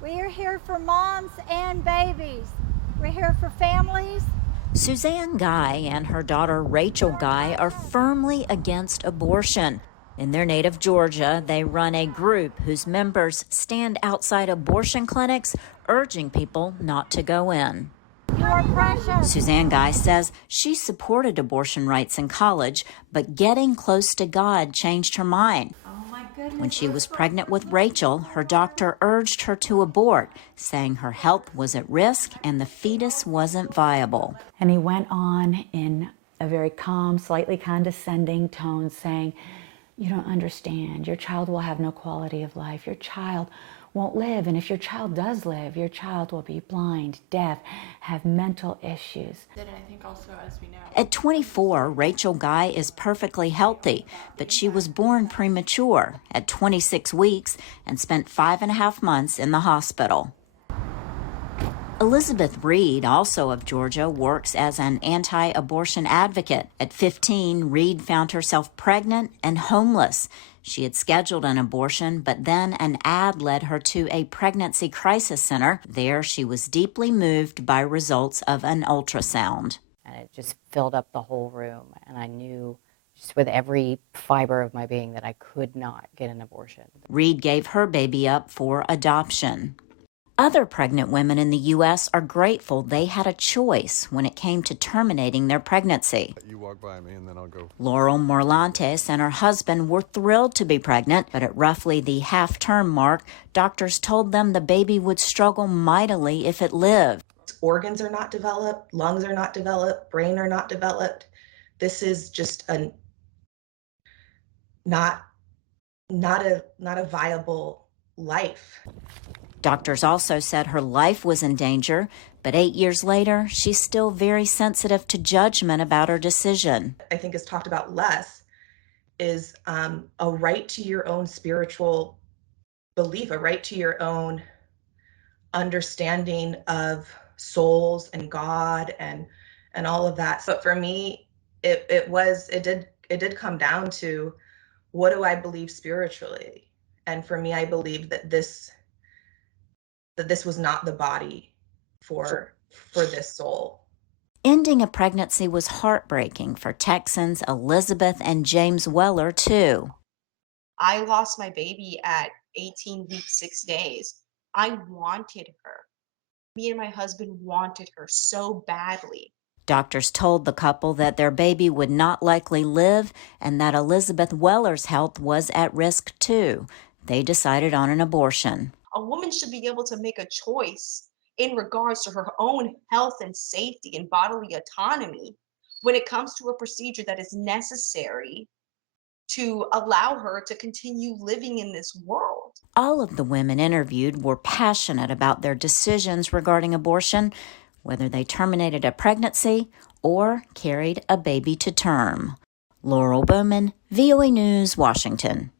We are here for moms and babies. We're here for families. Suzanne Guy and her daughter Rachel Guy are firmly against abortion. In their native Georgia, they run a group whose members stand outside abortion clinics, urging people not to go in. You are precious. Suzanne Guy says she supported abortion rights in college, but getting close to God changed her mind. When she was pregnant with Rachel, her doctor urged her to abort, saying her health was at risk and the fetus wasn't viable. And he went on in a very calm, slightly condescending tone saying, "You don't understand. Your child will have no quality of life. Your child won't live. And if your child does live, your child will be blind, deaf, have mental issues." And I think also, as we know, At 24, Rachel Guy is perfectly healthy, but she was born premature at 26 weeks and spent 5.5 months in the hospital. Elizabeth Reed, also of Georgia, works as an anti-abortion advocate. At 15, Reed found herself pregnant and homeless. She had scheduled an abortion, but then an ad led her to a pregnancy crisis center. There, she was deeply moved by results of an ultrasound. And it just filled up the whole room, and I knew just with every fiber of my being that I could not get an abortion. Reed gave her baby up for adoption. Other pregnant women in the U.S. are grateful they had a choice when it came to terminating their pregnancy. You walk by me and then I'll go. Laurel Morlantes and her husband were thrilled to be pregnant, but at roughly the half-term mark, doctors told them the baby would struggle mightily if it lived. Organs are not developed, lungs are not developed, brain are not developed. This is just not a viable life. Doctors also said her life was in danger, but 8 years later, she's still very sensitive to judgment about her decision. I think is talked about less is a right to your own spiritual belief, a right to your own understanding of souls and God and all of that. So for me, it did come down to, what do I believe spiritually? And for me, I believe that this was not the body for this soul. Ending a pregnancy was heartbreaking for Texans Elizabeth and James Weller, too. I lost my baby at 18 weeks, 6 days. I wanted her. Me and my husband wanted her so badly. Doctors told the couple that their baby would not likely live and that Elizabeth Weller's health was at risk, too. They decided on an abortion. A woman should be able to make a choice in regards to her own health and safety and bodily autonomy when it comes to a procedure that is necessary to allow her to continue living in this world. All of the women interviewed were passionate about their decisions regarding abortion, whether they terminated a pregnancy or carried a baby to term. Laurel Bowman, VOA News, Washington.